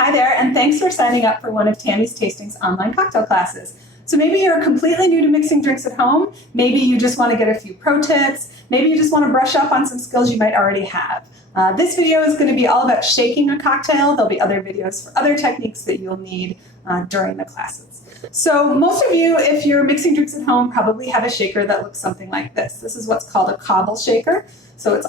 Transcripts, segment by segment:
Hi there, and thanks for signing up for one of Tammy's Tastings online cocktail classes. So maybe you're completely new to mixing drinks at home, maybe you just want to get a few pro tips, maybe you just want to brush up on some skills you might already have. This video is going to be all about shaking a cocktail. There'll be other videos for other techniques that you'll need during the classes. So most of you, if you're mixing drinks at home, probably have a shaker that looks something like this. This is what's called a cobble shaker. So it's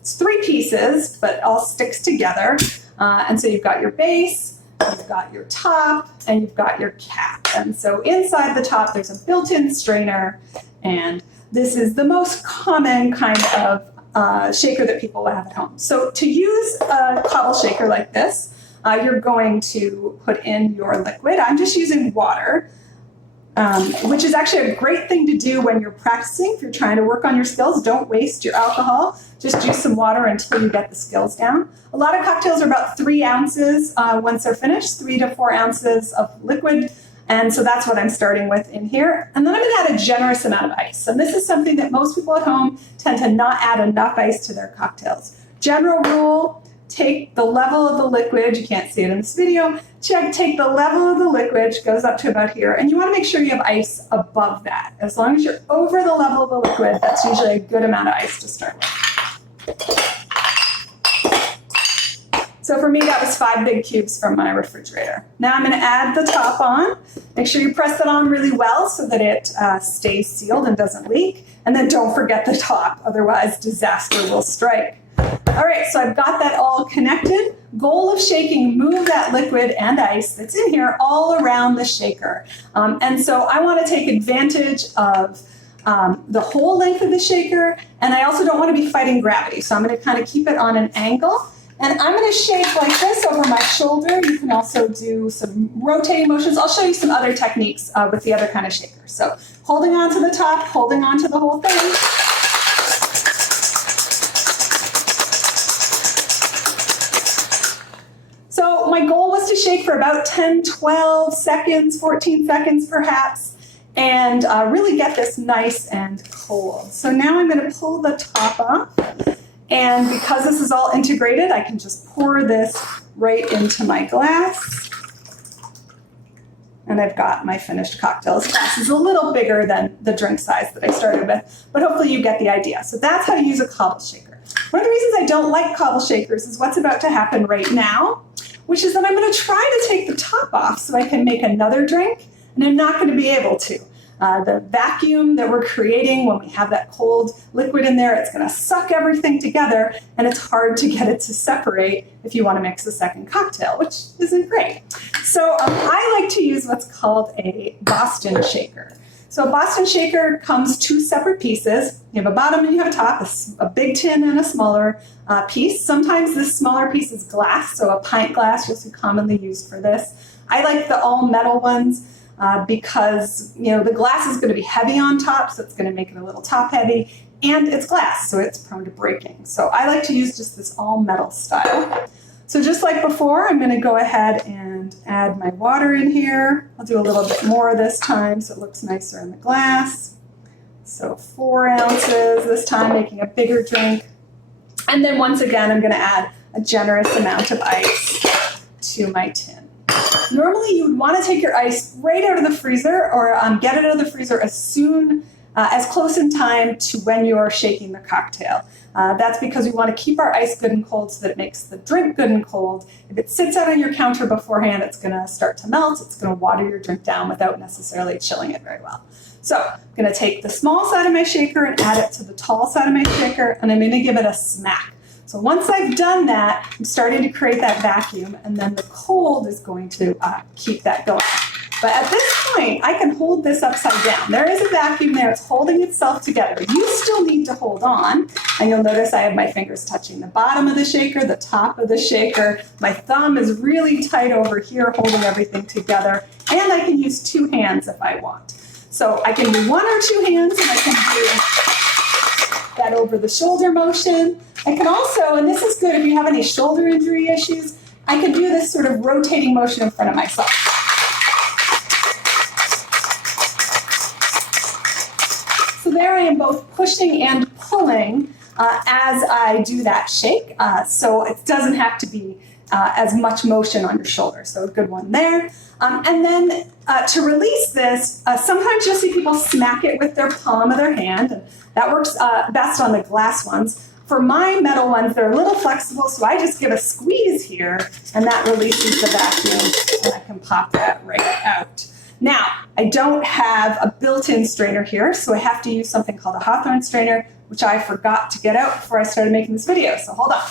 it's three pieces, but all sticks together. And so you've got your base, you've got your top, and you've got your cap. And so inside the top, there's a built-in strainer, and this is the most common kind of shaker that people will have at home. So to use a cobble shaker like this, you're going to put in your liquid. I'm just using water, which is actually a great thing to do when you're practicing. If you're trying to work on your skills, don't waste your alcohol. Just use some water until you get the skills down. A lot of cocktails are about 3 ounces once they're finished, 3 to 4 ounces of liquid. And so that's what I'm starting with in here. And then I'm going to add a generous amount of ice. And this is something that most people at home tend to not add enough ice to their cocktails. General rule, take the level of the liquid, you can't see it in this video, take the level of the liquid, which goes up to about here, and you want to make sure you have ice above that. As long as you're over the level of the liquid, that's usually a good amount of ice to start with. So for me, that was 5 big cubes from my refrigerator. Now I'm going to add the top on. Make sure you press it on really well so that it stays sealed and doesn't leak. And then don't forget the top, otherwise disaster will strike. All right, so I've got that all connected. Goal of shaking, move that liquid and ice that's in here all around the shaker. And so I want to take advantage of the whole length of the shaker, and I also don't want to be fighting gravity. So I'm going to kind of keep it on an angle. And I'm going to shake like this over my shoulder. You can also do some rotating motions. I'll show you some other techniques with the other kind of shaker. So holding on to the top, holding on to the whole thing. So my goal was to shake for about 10, 12 seconds, 14 seconds perhaps, and really get this nice and cold. So now I'm going to pull the top off. And because this is all integrated, I can just pour this right into my glass. And I've got my finished cocktail. This glass is a little bigger than the drink size that I started with, but hopefully you get the idea. So that's how to use a cobble shaker. One of the reasons I don't like cobble shakers is what's about to happen right now, which is that I'm going to try to take the top off so I can make another drink, and I'm not going to be able to. The vacuum that we're creating when we have that cold liquid in there, it's going to suck everything together, and it's hard to get it to separate if you want to mix a second cocktail, which isn't great. So I like to use what's called a Boston shaker. So a Boston shaker comes 2 separate pieces. You have a bottom and you have a top, a big tin and a smaller piece. Sometimes this smaller piece is glass, so a pint glass, you'll see commonly used for this. I like the all metal ones. Because the glass is going to be heavy on top, so it's going to make it a little top heavy, and it's glass, so it's prone to breaking. So I like to use just this all metal style. So just like before, I'm going to go ahead and add my water in here. I'll do a little bit more this time so it looks nicer in the glass. So 4 ounces this time, making a bigger drink. And then once again, I'm going to add a generous amount of ice to my tin. Normally, you would want to take your ice right out of the freezer or get it out of the freezer as close in time to when you're shaking the cocktail. That's because we want to keep our ice good and cold so that it makes the drink good and cold. If it sits out on your counter beforehand, it's going to start to melt. It's going to water your drink down without necessarily chilling it very well. So I'm going to take the small side of my shaker and add it to the tall side of my shaker, and I'm going to give it a smack. So once I've done that, I'm starting to create that vacuum, and then the cold is going to keep that going. But at this point, I can hold this upside down. There is a vacuum there. It's holding itself together. You still need to hold on, and you'll notice I have my fingers touching the bottom of the shaker, the top of the shaker. My thumb is really tight over here, holding everything together, and I can use 2 hands if I want. So I can do 1 or 2 hands, and I can do that over the shoulder motion. I can also, and this is good if you have any shoulder injury issues, I can do this sort of rotating motion in front of myself. So there I am both pushing and pulling as I do that shake. So it doesn't have to be as much motion on your shoulder. So a good one there. And then to release this, sometimes you'll see people smack it with their palm of their hand. And that works best on the glass ones. For my metal ones, they're a little flexible, so I just give a squeeze here, and that releases the vacuum, and I can pop that right out. Now, I don't have a built-in strainer here, so I have to use something called a Hawthorne strainer, which I forgot to get out before I started making this video, so hold on.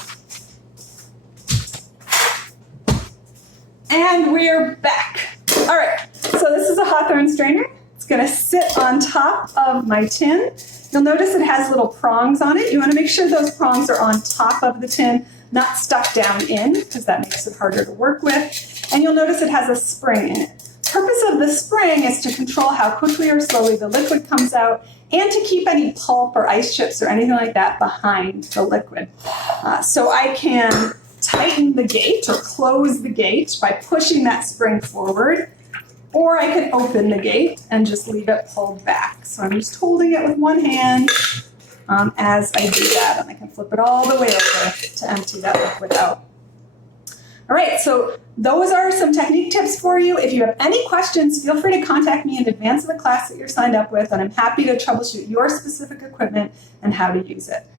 And we're back. All right, so this is a Hawthorne strainer. It's gonna sit on top of my tin. You'll notice it has little prongs on it. You wanna make sure those prongs are on top of the tin, not stuck down in, because that makes it harder to work with. And you'll notice it has a spring in it. Purpose of the spring is to control how quickly or slowly the liquid comes out and to keep any pulp or ice chips or anything like that behind the liquid. So I can tighten the gate or close the gate by pushing that spring forward, or I can open the gate and just leave it pulled back. So I'm just holding it with one hand as I do that, and I can flip it all the way over to empty that liquid out. All right, so those are some technique tips for you. If you have any questions, feel free to contact me in advance of the class that you're signed up with, and I'm happy to troubleshoot your specific equipment and how to use it.